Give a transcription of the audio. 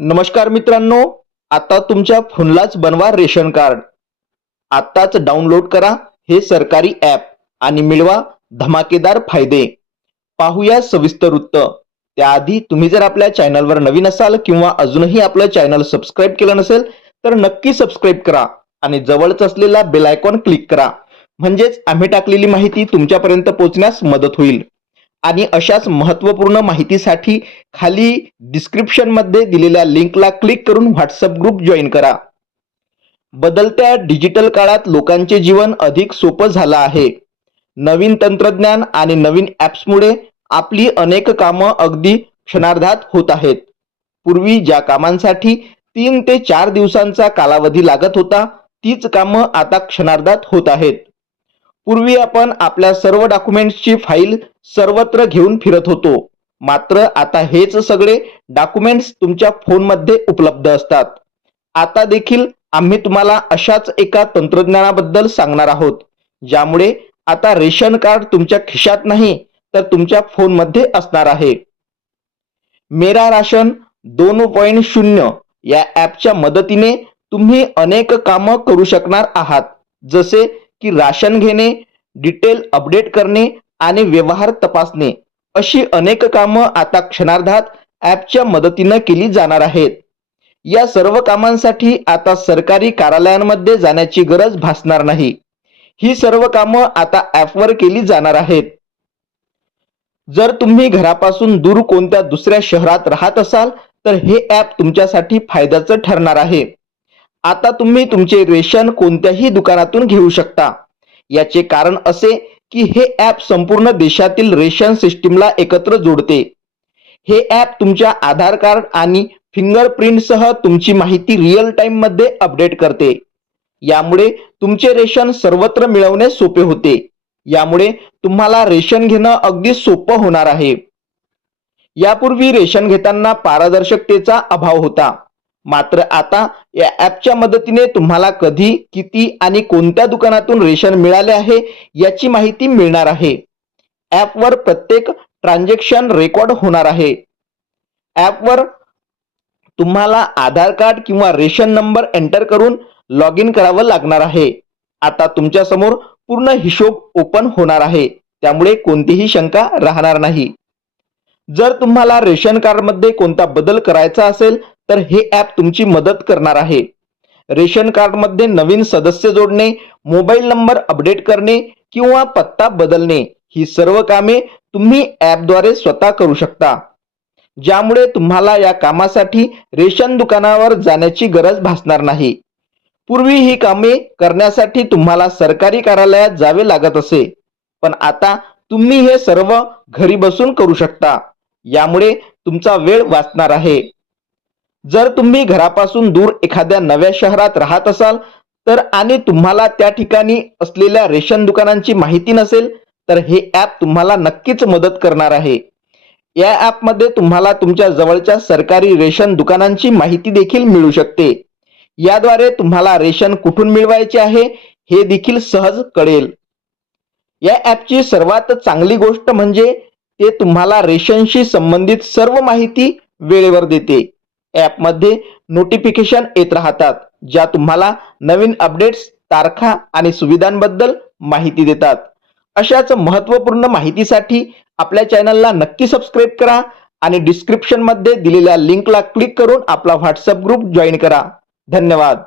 नमस्कार मित्रांनो आता तुमच्या फोनलाच बनवा रेशन कार्ड. आत्ताच डाउनलोड करा हे सरकारी ॲप आणि मिळवा धमाकेदार फायदे. पाहूया सविस्तर वृत्त त्याआधी तुम्ही जर आपल्या चॅनलवर नवीन असाल किंवा अजूनही आपलं चॅनल सबस्क्राईब केलं नसेल तर नक्की सबस्क्राईब करा आणि जवळच असलेला बेल आयकॉन क्लिक करा. म्हणजेच आम्ही टाकलेली माहिती तुमच्यापर्यंत पोहोचण्यास मदत होईल. आणि अशाच महत्त्वपूर्ण माहितीसाठी खाली डिस्क्रिप्शनमध्ये दिलेल्या लिंकला क्लिक करून व्हॉट्सअप ग्रुप जॉईन करा. बदलत्या डिजिटल काळात लोकांचे जीवन अधिक सोपं झालं आहे. नवीन तंत्रज्ञान आणि नवीन ॲप्समुळे आपली अनेक कामं अगदी क्षणार्धात होत आहेत. पूर्वी ज्या कामांसाठी तीन ते चार दिवसांचा कालावधी लागत होता तीच कामं आता क्षणार्धात होत आहेत. पूर्वी आपण आपल्या सर्व डॉक्युमेंट्सची फाईल सर्वत्र घेऊन फिरत होतो. मात्र आता हेच सगळे डॉक्युमेंट्स तुमच्या फोनमध्ये उपलब्ध असतात. आता देखील आम्ही तुम्हाला अशाच एका तंत्रज्ञानाबद्दल सांगणार आहोत. ज्यामुळे आता रेशन कार्ड तुमच्या खिशात नाही तर तुमच्या फोनमध्ये असणार आहे. मेरा राशन दोन पॉईंट शून्य या ॲपच्या मदतीने तुम्ही अनेक कामं करू शकणार आहात. जसे की राशन घेणे डिटेल अपडेट करणे आणि व्यवहार तपासणे अशी अनेक कामं आता क्षणार्धात ॲपच्या मदतीनं केली जाणार आहेत. या सर्व कामांसाठी आता सरकारी कार्यालयांमध्ये जाण्याची गरज भासणार नाही. ही सर्व कामं आता ॲपवर केली जाणार आहेत. जर तुम्ही घरापासून दूर कोणत्या दुसऱ्या शहरात राहत असाल तर हे ॲप तुमच्यासाठी फायद्याचं ठरणार आहे. आता तुम्ही तुमचे रेशन कोणत्याही दुकानातून घेऊ शकता. याचे कारण असे की हे ॲप संपूर्ण देशातील रेशन सिस्टीमला एकत्र जोडते. हे ॲप तुमच्या आधार कार्ड आणि फिंगरप्रिंटसह तुमची माहिती रिअल टाइममध्ये अपडेट करते. यामुळे तुमचे रेशन सर्वत्र मिळवणे सोपे होते. यामुळे तुम्हाला रेशन घेणं अगदी सोपं होणार आहे. यापूर्वी रेशन घेताना पारदर्शकतेचा अभाव होता. मात्र आता या ॲपच्या मदतीने तुम्हाला कधी किती आणि कोणत्या दुकानातून रेशन मिळाले आहे याची माहिती मिळणार आहे. ॲपवर प्रत्येक ट्रान्झॅक्शन रेकॉर्ड होणार आहे. ॲपवर तुम्हाला आधार कार्ड किंवा रेशन नंबर एंटर करून लॉग इन करावं लागणार आहे. आता तुमच्यासमोर पूर्ण हिशोब ओपन होणार आहे. त्यामुळे कोणतीही शंका राहणार नाही. जर तुम्हाला रेशन कार्डमध्ये कोणता बदल करायचा असेल तर हे ॲप तुमची मदत करणार आहे. रेशन कार्डमध्ये नवीन सदस्य जोडणे मोबाईल नंबर अपडेट करणे किंवा पत्ता बदलणे ही सर्व कामे तुम्ही ॲपद्वारे स्वतः करू शकता. ज्यामुळे तुम्हाला या कामासाठी रेशन दुकानावर जाण्याची गरज भासणार नाही. पूर्वी ही कामे करण्यासाठी तुम्हाला सरकारी कार्यालयात जावे लागत असे पण आता तुम्ही हे सर्व घरी बसून करू शकता. यामुळे तुमचा वेळ वाचणार आहे. जर तुम्ही घरापासून दूर एखाद्या नव्या शहरात राहत असाल तर आणि तुम्हाला त्या ठिकाणी असलेल्या रेशन दुकानांची माहिती नसेल तर हे ॲप तुम्हाला नक्कीच मदत करणार आहे. या ॲपमध्ये तुम्हाला तुमच्या जवळच्या सरकारी रेशन दुकानांची माहिती देखील मिळू शकते. याद्वारे तुम्हाला रेशन कुठून मिळवायचे आहे हे देखील सहज कळेल. या ॲपची सर्वात चांगली गोष्ट म्हणजे ते तुम्हाला रेशनशी संबंधित सर्व माहिती वेळेवर देते. ॲपमध्ये नोटिफिकेशन येत राहतात ज्या तुम्हाला नवीन अपडेट्स तारखा आणि सुविधांबद्दल माहिती देतात. अशाच महत्त्वपूर्ण माहितीसाठी आपल्या चॅनलला नक्की सबस्क्राईब करा आणि डिस्क्रिप्शनमध्ये दिलेल्या लिंकला क्लिक करून आपला व्हॉट्सअप ग्रुप जॉईन करा. धन्यवाद.